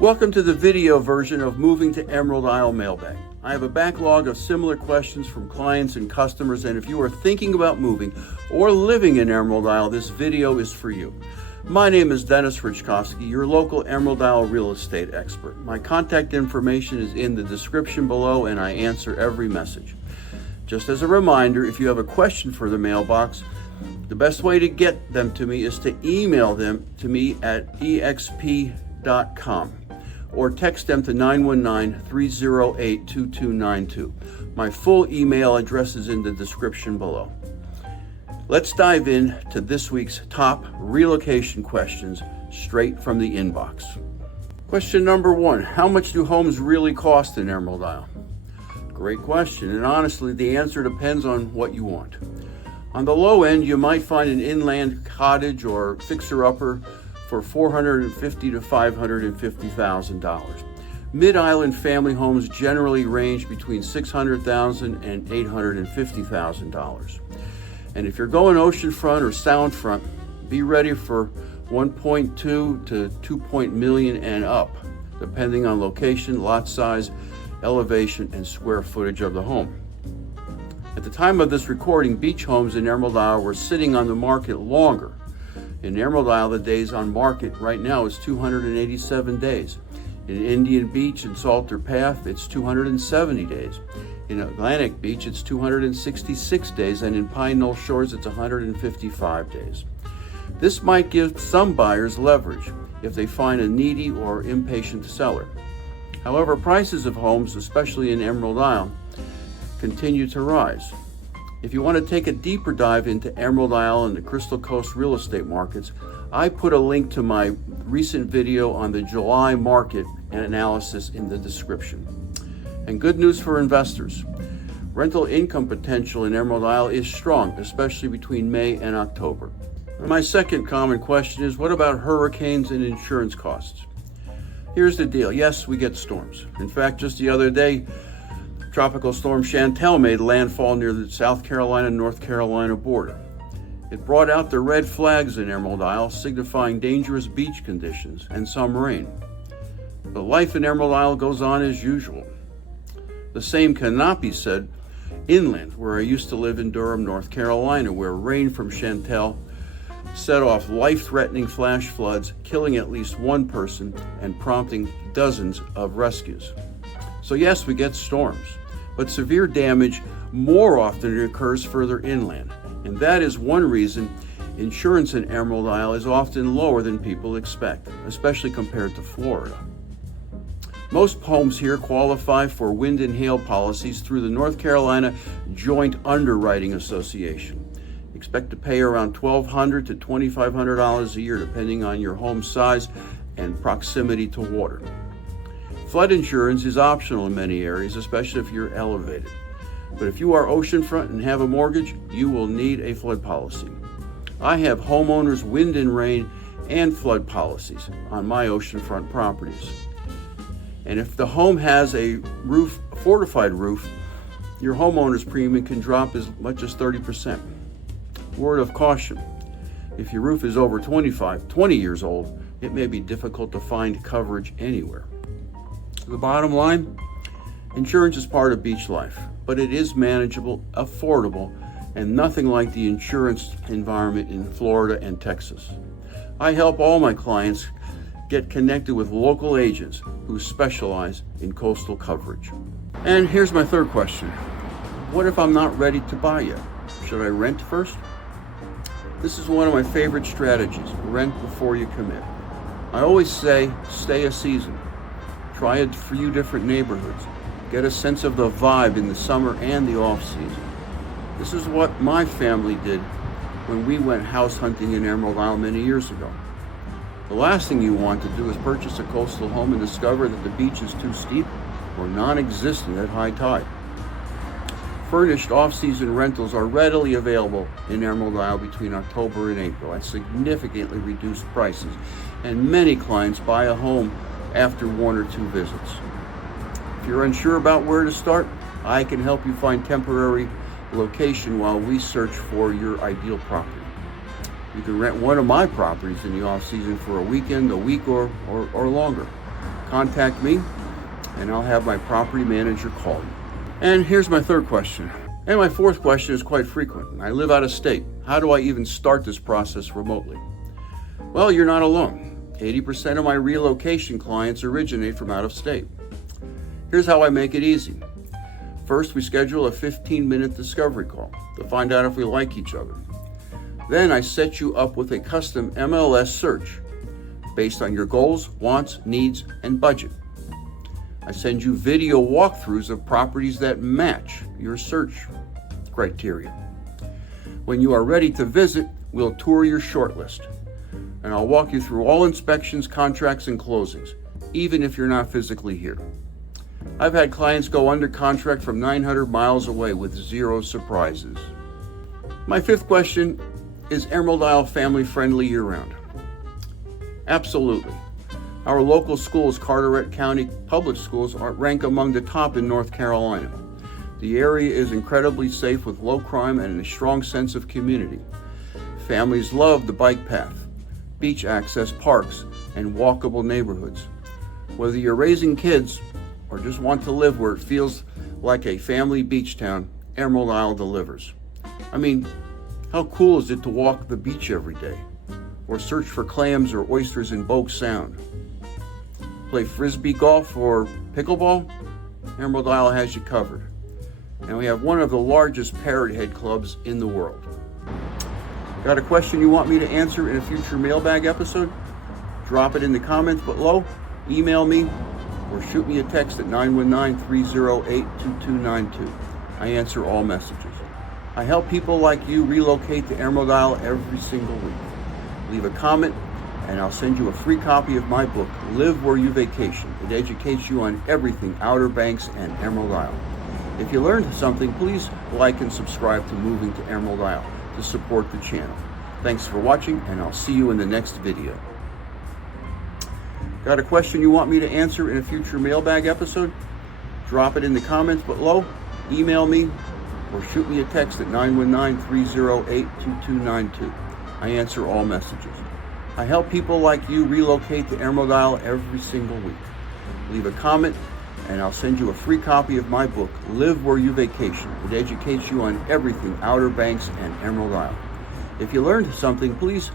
Welcome to the video version of Moving to Emerald Isle Mailbag. I have a backlog of similar questions from clients and customers, and if you are thinking about moving or living in Emerald Isle, this video is for you. My name is Dennis Richkovsky, your local Emerald Isle real estate expert. My contact information is in the description below, and I answer every message. Just as a reminder, if you have a question for the mailbox, the best way to get them to me is to email them to me at exp.com. or text them to 919-308-2292. My full email address is in the description below. Let's dive in to this week's top relocation questions straight from the inbox. Question number 1, how much do homes really cost in Emerald Isle? Great question, and honestly, the answer depends on what you want. On the low end, you might find an inland cottage or fixer-upper for $450,000 to $550,000. Mid-island family homes generally range between $600,000 and $850,000. And if you're going oceanfront or soundfront, be ready for $1.2 to $2 million and up, depending on location, lot size, elevation, and square footage of the home. At the time of this recording, beach homes in Emerald Isle were sitting on the market longer. In Emerald Isle, the days on market right now is 287 days. In Indian Beach and Salter Path, it's 270 days. In Atlantic Beach, it's 266 days, and in Pine Knoll Shores, it's 155 days. This might give some buyers leverage if they find a needy or impatient seller. However, prices of homes, especially in Emerald Isle, continue to rise. If you want to take a deeper dive into Emerald Isle and the Crystal Coast real estate markets, I put a link to my recent video on the July market and analysis in the description. And good news for investors. Rental income potential in Emerald Isle is strong, especially between May and October. And my second common question is, what about hurricanes and insurance costs? Here's the deal. Yes, we get storms. In fact, just the other day, Tropical Storm Chantal made landfall near the South Carolina-North Carolina border. It brought out the red flags in Emerald Isle, signifying dangerous beach conditions and some rain. But life in Emerald Isle goes on as usual. The same cannot be said inland, where I used to live in Durham, North Carolina, where rain from Chantal set off life-threatening flash floods, killing at least one person and prompting dozens of rescues. So yes, we get storms, but severe damage more often occurs further inland. And that is one reason insurance in Emerald Isle is often lower than people expect, especially compared to Florida. Most homes here qualify for wind and hail policies through the North Carolina Joint Underwriting Association. Expect to pay around $1,200 to $2,500 a year, depending on your home size and proximity to water. Flood insurance is optional in many areas, especially if you're elevated. But if you are oceanfront and have a mortgage, you will need a flood policy. I have homeowners' wind and rain and flood policies on my oceanfront properties. And if the home has a fortified roof, your homeowner's premium can drop as much as 30%. Word of caution, if your roof is over 20 years old, it may be difficult to find coverage anywhere. The bottom line, insurance is part of beach life, but it is manageable, affordable, and nothing like the insurance environment in Florida and Texas. I help all my clients get connected with local agents who specialize in coastal coverage. And here's my third question. What if I'm not ready to buy yet? Should I rent first? This is one of my favorite strategies, rent before you commit. I always say, stay a season. Try a few different neighborhoods. Get a sense of the vibe in the summer and the off-season. This is what my family did when we went house hunting in Emerald Isle many years ago. The last thing you want to do is purchase a coastal home and discover that the beach is too steep or non-existent at high tide. Furnished off-season rentals are readily available in Emerald Isle between October and April at significantly reduced prices, and many clients buy a home after one or two visits. If you're unsure about where to start, I can help you find temporary location while we search for your ideal property. You can rent one of my properties in the off-season for a weekend, a week, or longer. contact me and I'll have my property manager call you. And here's my third question. And my fourth question is quite frequent. I live out of state. How do I even start this process remotely? Well, you're not alone. 80% of my relocation clients originate from out of state. Here's how I make it easy. First, we schedule a 15-minute discovery call to find out if we like each other. Then I set you up with a custom MLS search based on your goals, wants, needs, and budget. I send you video walkthroughs of properties that match your search criteria. When you are ready to visit, we'll tour your shortlist, and I'll walk you through all inspections, contracts, and closings, even if you're not physically here. I've had clients go under contract from 900 miles away with zero surprises. My fifth question, is Emerald Isle family friendly year-round? Absolutely. Our local schools, Carteret County Public Schools, rank among the top in North Carolina. The area is incredibly safe with low crime and a strong sense of community. Families love the bike path, beach access, parks, and walkable neighborhoods. Whether you're raising kids or just want to live where it feels like a family beach town, Emerald Isle delivers. I mean, how cool is it to walk the beach every day? Or search for clams or oysters in Bogue Sound? Play frisbee golf or pickleball? Emerald Isle has you covered. And we have one of the largest parrot head clubs in the world. Got a question you want me to answer in a future mailbag episode? Drop it in the comments below, email me, or shoot me a text at 919-308-2292. I answer all messages. I help people like you relocate to Emerald Isle every single week. Leave a comment, and I'll send you a free copy of my book, Live Where You Vacation. It educates you on everything Outer Banks and Emerald Isle. If you learned something, please like and subscribe to Moving to Emerald Isle to support the channel. Thanks for watching, and I'll see you in the next video. Got a question you want me to answer in a future mailbag episode? Drop it in the comments below, email me, or shoot me a text at 919-308-2292. I answer all messages. I help people like you relocate to Emerald Isle every single week. Leave a comment, and I'll send you a free copy of my book, Live Where You Vacation. It educates you on everything Outer Banks and Emerald Isle. If you learned something, please